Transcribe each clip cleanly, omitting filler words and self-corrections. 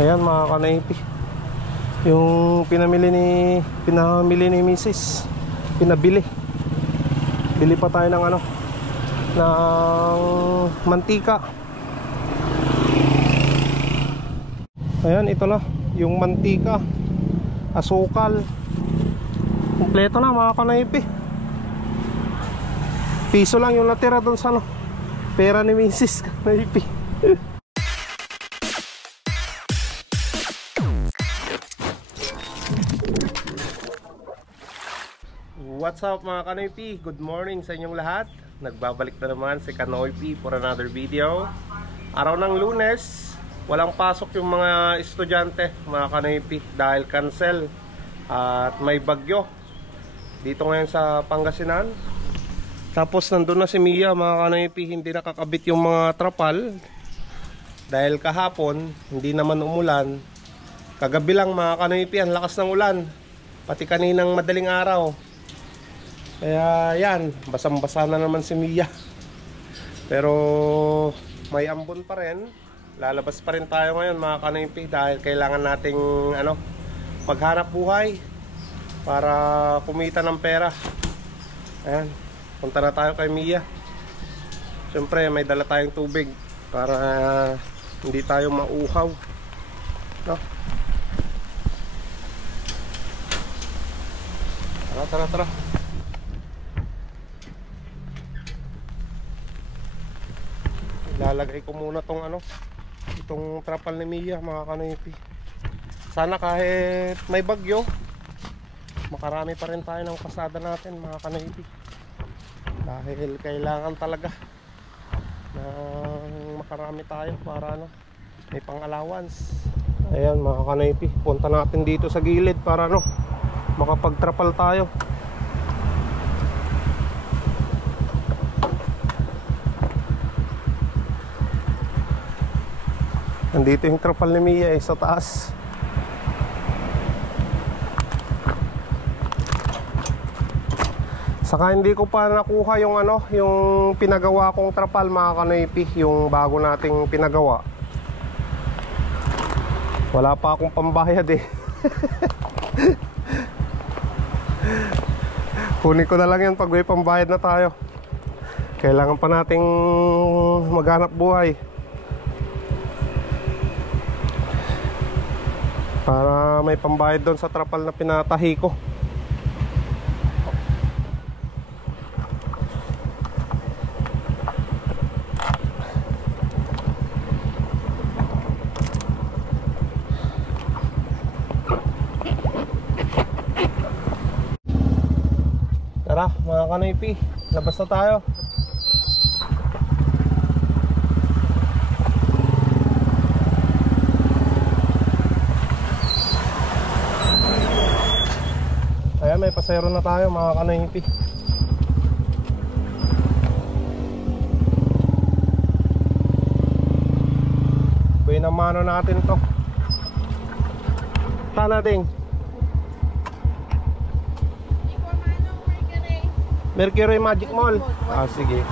Ayan mga kanaypi, yung pinamili ni Mrs. Pinabili. Bili pa tayo ng ng mantika. Ayan, ito na yung mantika, asukal. Kompleto na mga kanaypi. Piso lang yung natira doon sa pera ni Mrs. Kanaypi. What's up mga Kanoypi? Good morning sa inyong lahat. Nagbabalik na naman si Kanoypi for another video. Araw ng Lunes, walang pasok yung mga estudyante mga Kanoypi dahil cancel at may bagyo dito ngayon sa Pangasinan. Tapos nandun na si Mia mga Kanoypi, hindi nakakabit yung mga trapal dahil kahapon hindi naman umulan. Kagabi lang mga Kanoypi, ang lakas ng ulan, pati kaninang madaling araw. Kaya yan, basang-basa na naman si Mia. Pero may ambon pa rin. Lalabas pa rin tayo ngayon mga Kanoypi dahil kailangan nating maghanap buhay para kumita ng pera. Ayan, punta na tayo kay Mia. Siyempre may dala tayong tubig para hindi tayo mauhaw, no? Tara. Lalagay ko muna itong trapal ni Mia mga Kanoypi. Sana kahit may bagyo, makarami pa rin tayo ng pasada natin mga Kanoypi. Dahil kailangan talaga na makarami tayo para may pang-allowance. Ayan mga Kanoypi, punta natin dito sa gilid para makapag-trapal tayo. Nandito yung trapal ni Mia sa taas. Saka hindi ko pa nakuha yung yung pinagawa kong trapal mga Kanoypi, yung bago nating pinagawa. Wala pa akong pambayad eh. Kunin ko na lang yan pag may pambayad na tayo. Kailangan pa nating maghanap buhay para may pambayad doon sa trapal na pinatahi ko. Tara mga Kanoypi, labas na tayo. Ayan, may pasero na tayo mga Kanoypi. Buhay na mano natin to. Saan natin? Mercury Magic Mall. Ah, sige.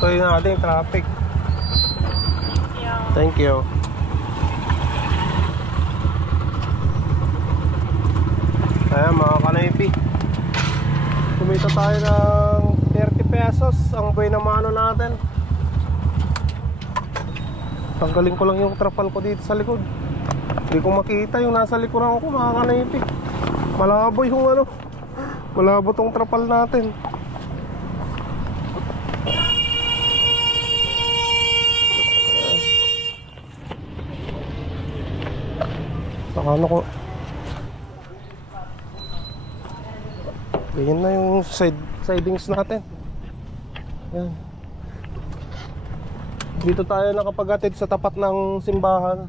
Ito yung ating traffic. Thank you. Ayan mga Kanoypi, kumita tayo ng 30 pesos. Ang buhay na mano natin. Tanggalin ko lang yung trapal ko dito sa likod. Hindi ko makita yung nasa likuran ko mga Kanoypi. Malabo yung malabo tong trapal natin. Saka ko ganyan na yung sidings natin. Yan. Dito tayo nakapaghatid sa tapat ng simbahan.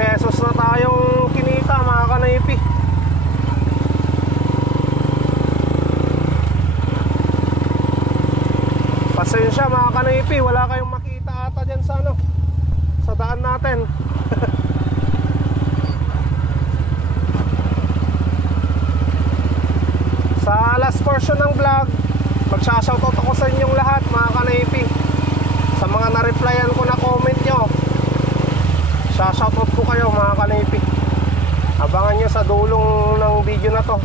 pesos na tayong kinita mga kanaypi. Pasensya mga kanaypi, wala kayong makita ata dyan sa ano, sa daan natin. Sa last portion ng vlog, magsha-shoutout ako sa inyong lahat mga kanaypi. Sa mga na-replyan ko na comment nyo, shoutout ko kayo mga kanaypi. Abangan nyo sa dulong ng video na to.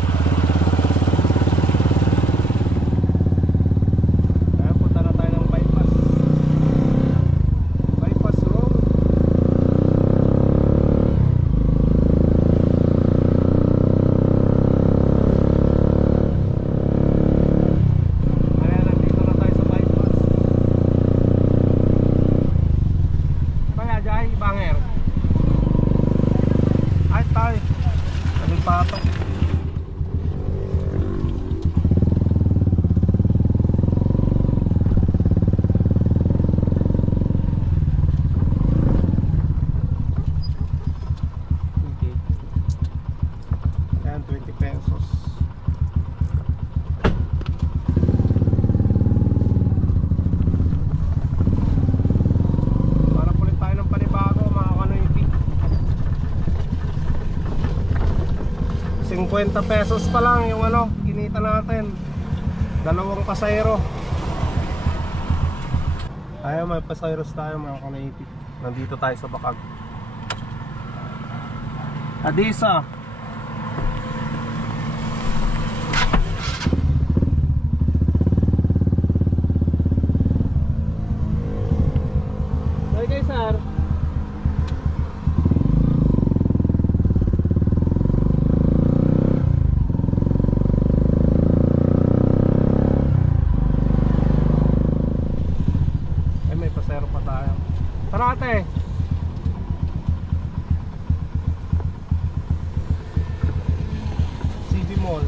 Pesos pa lang yung ano, kinita natin. Dalawang pasayro. Ayaw, may pasayros tayo mga kanaypi. Nandito tayo sa Bakag. Adisa. Hi guys, sir. Ate, CB Mall.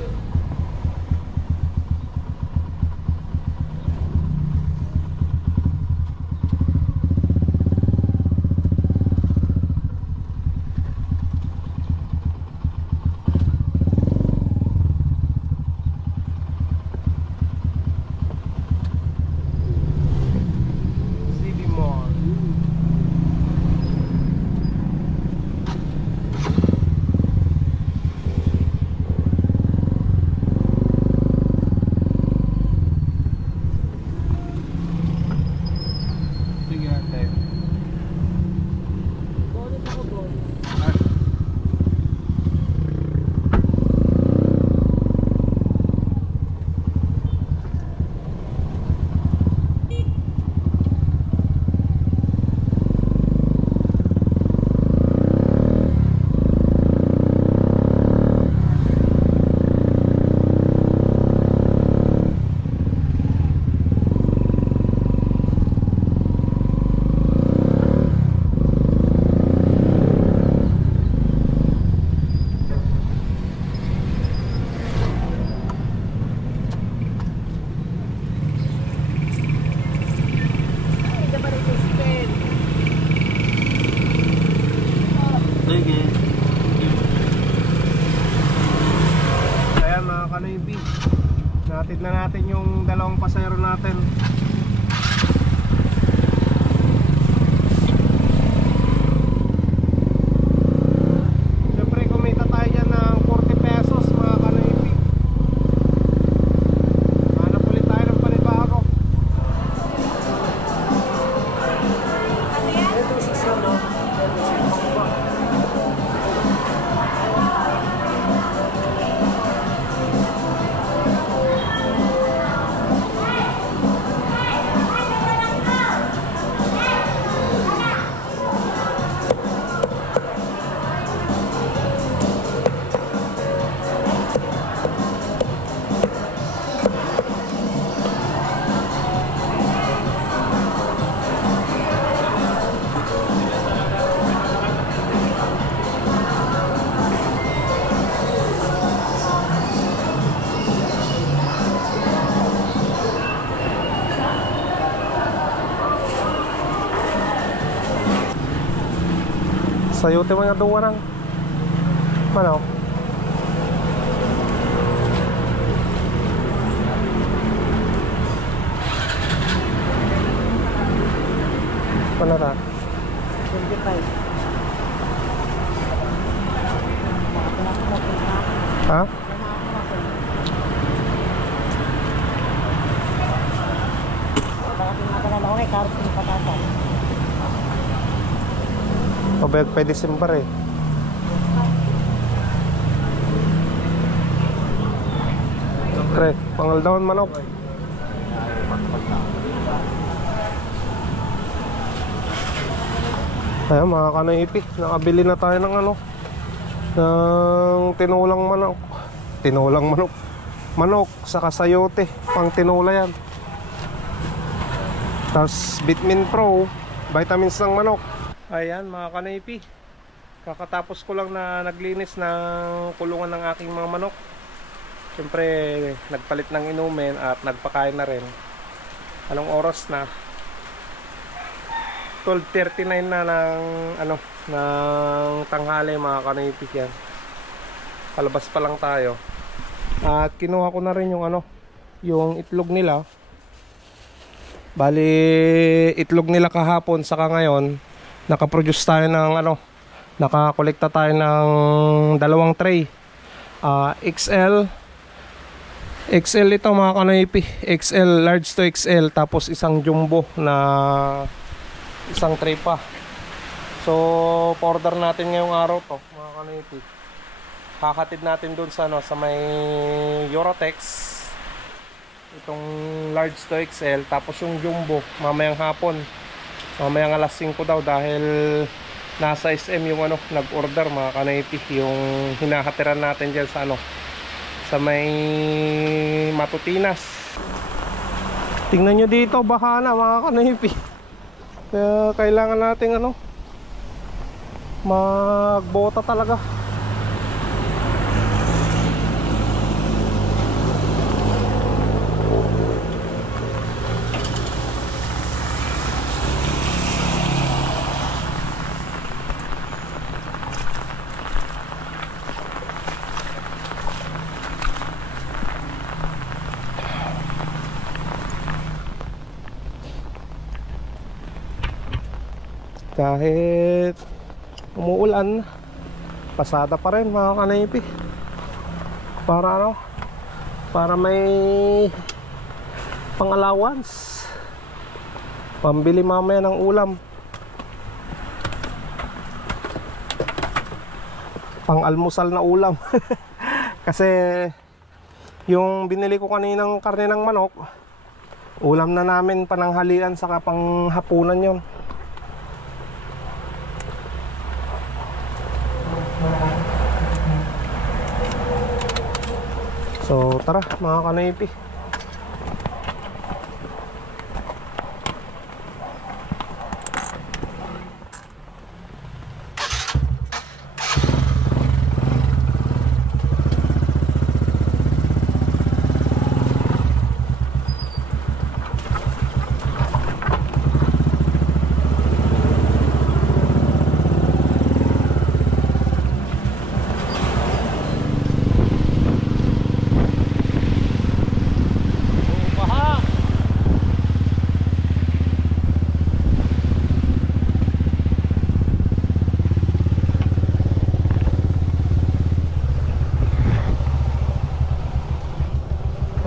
Ayan mga kanaypi, natid na natin yung dalawang pasayro natin. Siyempre kumita tayo dyan ng 40 pesos mga kanaypi. Hanap ulit tayo ng panibago. Ito sa salo. sayote mga duwa ng manok. Panata 25. ha? Pabag pa December eh. Pre, pangaldahon manok. Ayan mga kanaypi, nakabili na tayo ng ano, ng tinulang manok. Tinulang manok. Manok saka sayote, pang tinula yan. Tapos Vitamin Pro, vitamins ng manok. Ayan mga kanaypi, kakatapos ko lang na naglinis ng kulungan ng aking mga manok. Siyempre nagpalit ng inumin at nagpakain na rin. Anong oras na? 12:39 na ng ano, ng tanghali mga kanaypi yan. Palabas pa lang tayo. At kinuha ko na rin yung ano, yung itlog nila. Bali itlog nila kahapon saka ngayon nakaproduce tayo ng ano, nakakolekta tayo ng 2 tray. XL ito mga kanaypi, XL, large to XL, tapos isang jumbo na isang tray pa. So order natin ngayong araw to mga kanaypi. Kakatid natin dun sa ano, sa may Eurotex itong large to XL, tapos yung jumbo mamayang hapon, mamayang alas 5 daw, dahil nasa SM yung ano, nag-order mga kanaypi, yung hinahatiran natin dyan sa ano, sa may Matutinas. Tingnan nyo dito, baha na mga kanaypi. Kaya kailangan nating ano, magbota talaga. Kahit umuulan, pasada pa rin mga kanaypi. Para ano, para may pang-allowance, pambili mamaya ng ulam, pang-almusal na ulam. Kasi yung binili ko kaninang karne ng manok, ulam na namin pananghalian saka panghapunan yon. So tara mga kanaypi.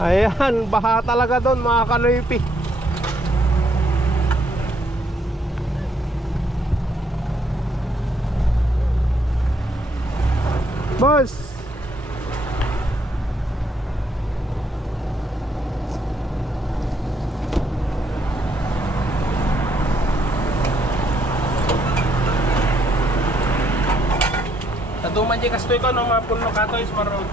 Ayan, baha talaga doon mga kanaypi. Boss, taduman di kastoy ko no mapuno katoy sa marod.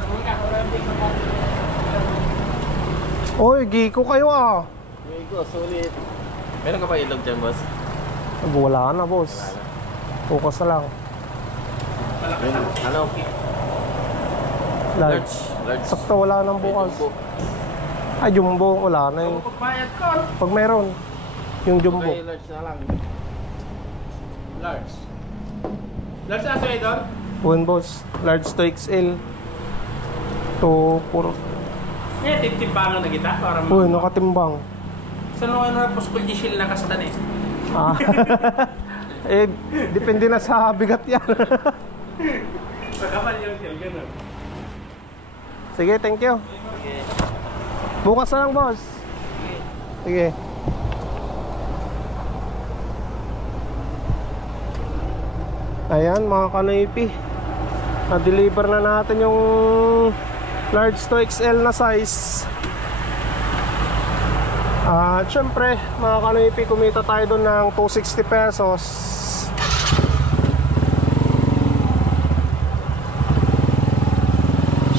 Oy, giko kayo ah. Giko, sulit. Meron ka ba ilog dyan, boss? Wala na, boss. Focus na lang. Ano? Large. Sakto, wala nang bukas. Ay, jumbo, wala na yung... Pagbayad ko. Pag meron, yung jumbo. Okay, large na lang. Large. Large na ito, Idol? One boss, large to XL. To puro. Timbangan na kita para Uy, nakatimbang. Sa nung ano na poskul di shield na kastan eh. Ah. Eh, depende na sa bigat yan. Pagkapal yung shield, gano'n. Sige, thank you. Okay. Bukas na lang, boss. Sige. Ayan, mga kanoypi. Na-deliver na natin yung large to XL na size. At syempre, mga kanoypi, kumita tayo doon ng 260 pesos.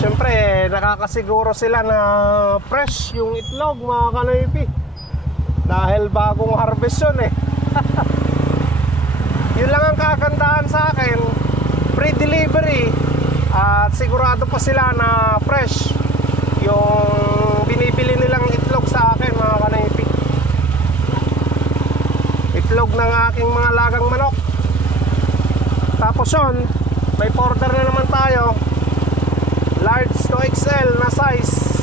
Syempre, nakakasiguro sila na fresh yung itlog, mga kanoypi. Dahil bagong harvest yun eh. Yun lang ang kagandahan sa akin, free delivery. At sigurado pa sila na fresh yung binibili nilang itlog sa akin, mga kanoypi. Itlog ng aking mga lagang manok. Tapos yun, may order na naman tayo, large to XL na size.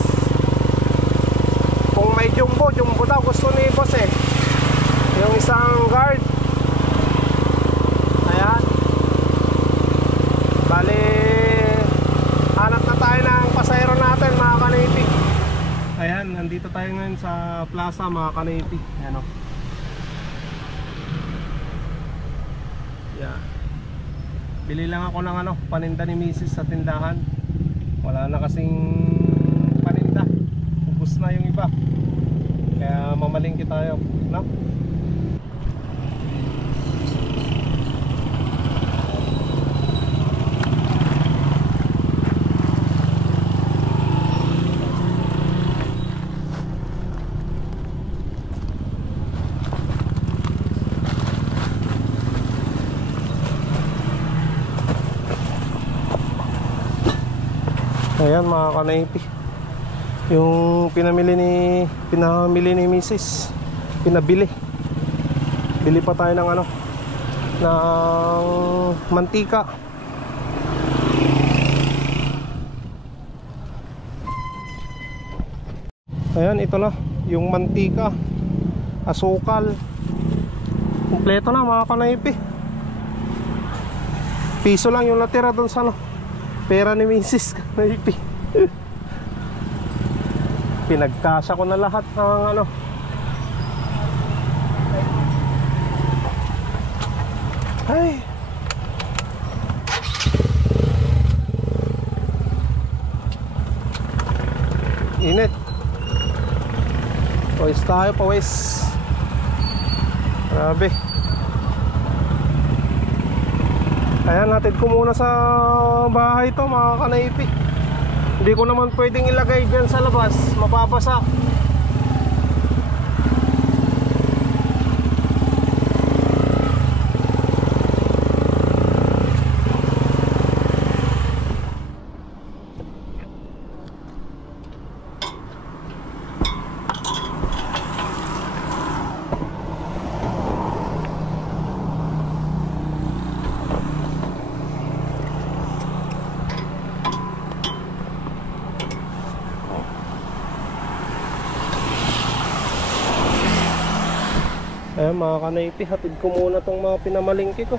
Kung may jumbo, jumbo daw gusto ni boss eh. Yung isang guard. Ayan. Bali, hanap na tayo ng pasahero natin, mga kanipi. Ayan, nandito tayo ngayon sa plaza, mga kanipi. Ayan o. Ayan. Bili lang ako ng paninda ni Mrs. sa tindahan. Wala na kasing paninda. Ubus na yung iba. Kaya mamalingki tayo, no? Ayan, mga kanaypi, yung pinamili ni Mrs. Pinabili. Bili pa tayo ng ng mantika. Ayan, ito na yung mantika, asukal. Kompleto na, mga kanaypi. Piso lang yung natira doon sa pera ni Mrs. Kanaypi. Pinagkasya ko na lahat ng ay, init. Pawis tayo, pawis. Grabe. Ayan, natin ko muna sa bahay to, mga kanaypi. Hindi ko naman pwedeng ilagay dyan sa labas, mababasa. Ayan, mga kanaypi, hatid ko muna tong mga pinamalingki ko.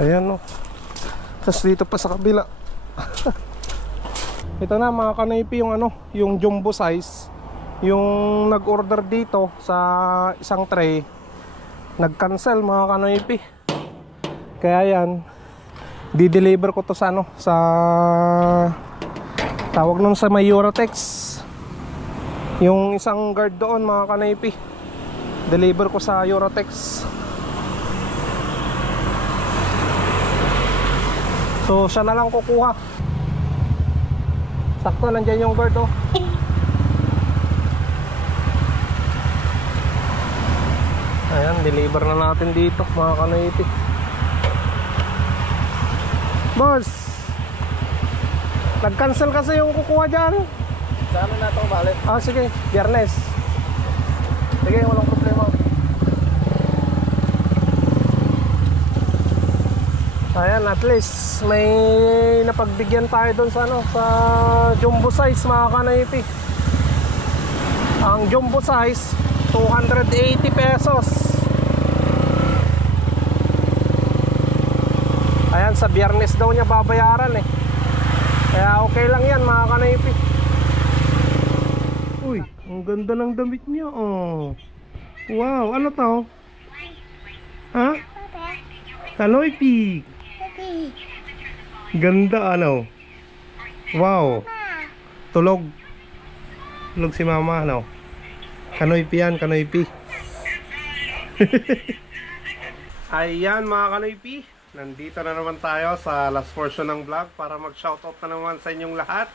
Ayan o. Tapos dito pa sa kabila. Ito na, mga kanaypi, yung yung jumbo size. Yung nag-order dito sa isang tray, nag-cancel, mga kanaypi. Kaya yan, di-deliver ko to sa sa tawag nun sa may Eurotex. Yung isang guard doon, mga kanaypi, deliver ko sa Eurotex. So siya na lang kukuha. Sakto, nandyan yung bird, oh. Ayan, deliver na natin dito mga kanaiti. Boss, nag-cancel kasi yung kukuha dyan. Sa ano na ito balik? Ah, sige, Biyernes. Sige, walang problema. Ayan, at least may napagbigyan tayo doon sa ano, sa jumbo size mga kanaiti. Ang jumbo size 280 pesos. Ayan, sa Biyernes daw niya babayaran eh. Kaya okay lang yan mga kanaypi. Uy, ang ganda ng damit niya, oh. Wow, ano to? Ha? Kanoypi. Ganda, ano? Wow. Tulog. Tulog si mama, ano? Kanoypi yan, kanoypi. Ayan mga kanoypi, nandito na naman tayo sa last portion ng vlog para mag-shoutout na naman sa inyong lahat.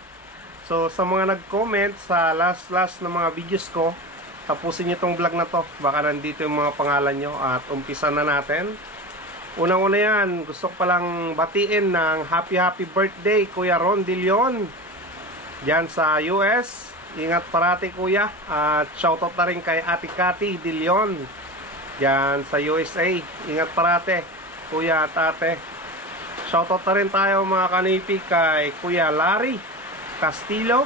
So sa mga nag-comment sa last ng mga videos ko, tapusin nyo tong vlog na to. Baka nandito yung mga pangalan nyo at umpisa na natin. Unang-una yan, gusto ko palang batiin ng happy birthday Kuya Ron De Leon diyan sa US. Ingat parati kuya. At shoutout na rin kay Ate Cathy De Leon diyan sa USA. Ingat parati kuya at ate. Shoutout na rin tayo mga kanipi kay Kuya Larry Castillo.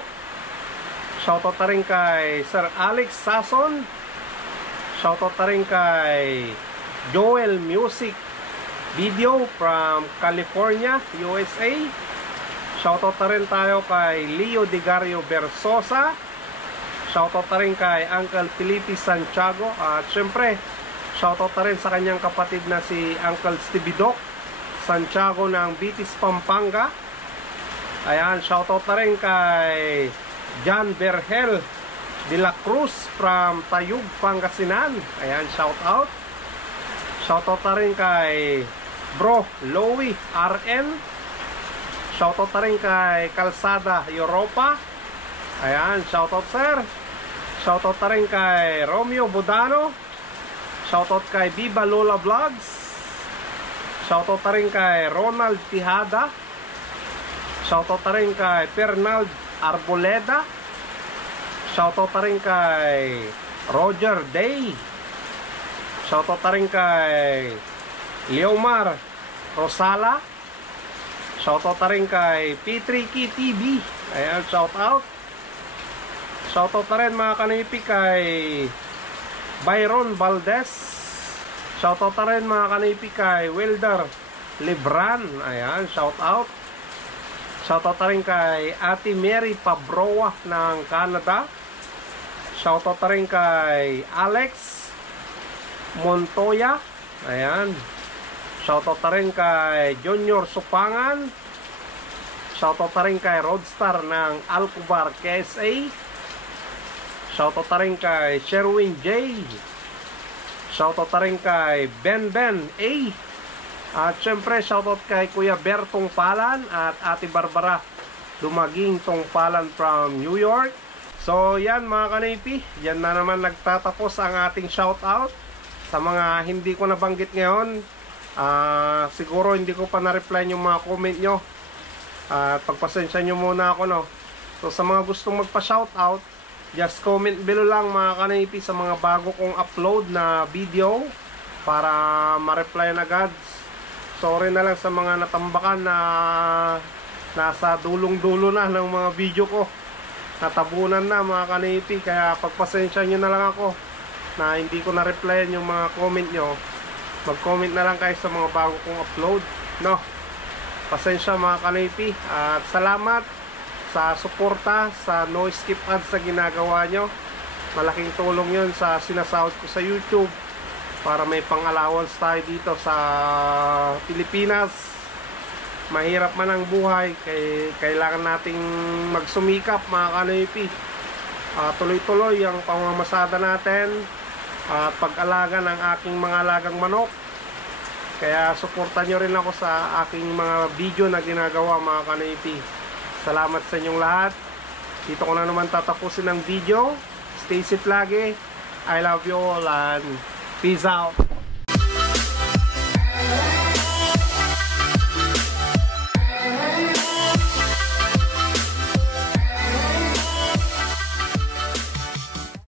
Shoutout na rin kay Sir Alex Sason. Shoutout na rin kay Joel Music Video from California, USA. Shoutout na rin tayo kay Leo Digario Bersosa. Shoutout na rin kay Uncle Felipe Santiago. At syempre, shoutout na rin sa kanyang kapatid na si Uncle Stevie Doc Santiago ng Bitis, Pampanga. Ayan, shoutout na rin kay John Berhel de la Cruz from Tayug, Pangasinan. Ayan, shoutout. Shoutout na rin kay Bro Lowy RN. Shoutout na rin kay Calzada Europa. Ayan, shoutout sir. Shoutout na rin kay Romeo Budano. Shoutout kay Viva Lola Vlogs. Shoutout na rin kay Ronald Tijada. Shoutout na rin kay Fernald Arboleda. Shoutout na rin kay Roger Day. Shoutout na rin kay Leomar Rosala. Shoutout na rin kay P3K TV. Ayan, shoutout. Shoutout na rin mga kanipi kay Byron Valdez. Shoutout na rin mga kanipi kay Wilder Lebran. Ayan, shoutout. Shoutout na rin kay Ate Mary Pabroa ng Canada. Shoutout na rin kay Alex Montoya. Ayan. Shoutout na rin kay Junior Supangan. Shoutout na rin kay Roadstar ng Alcobar, KSA. Shoutout na rin kay Sherwin J. Shoutout na rin kay Ben A. At syempre shoutout kay Kuya Bertong Palan at Ate Barbara Dumaging Tongpalan from New York. So yan mga kanipi, yan na naman nagtatapos ang ating shoutout. Sa mga hindi ko nabanggit ngayon, siguro hindi ko pa na-reply yung mga comment nyo. Pagpasensya nyo muna ako, no. So sa mga gustong magpa-shoutout, just comment below lang mga kanipi sa mga bago kong upload na video para ma-reply na agad. Sorry na lang sa mga natambakan na nasa dulong-dulo na ng mga video ko. Natabunan na mga kanipi, kaya pagpasensya nyo na lang ako na hindi ko na-replyan yung mga comment nyo. Mag-comment na lang kayo sa mga bago kong upload, no? Pasensya mga kanipi, at salamat sa suporta sa no skip ads sa ginagawa nyo. Malaking tulong yun sa sinasahod ko sa YouTube para may pang-allowance tayo dito sa Pilipinas. Mahirap man ang buhay, kailangan nating magsumikap mga kanipi. Tuloy-tuloy ang pamamasada natin at pag-alaga ng aking mga alagang manok. Kaya suportan nyo rin ako sa aking mga video na ginagawa mga Kanoy P. Salamat sa inyong lahat. Dito ko na naman tatapusin ang video. Stay safe lagi. I love you all and peace out.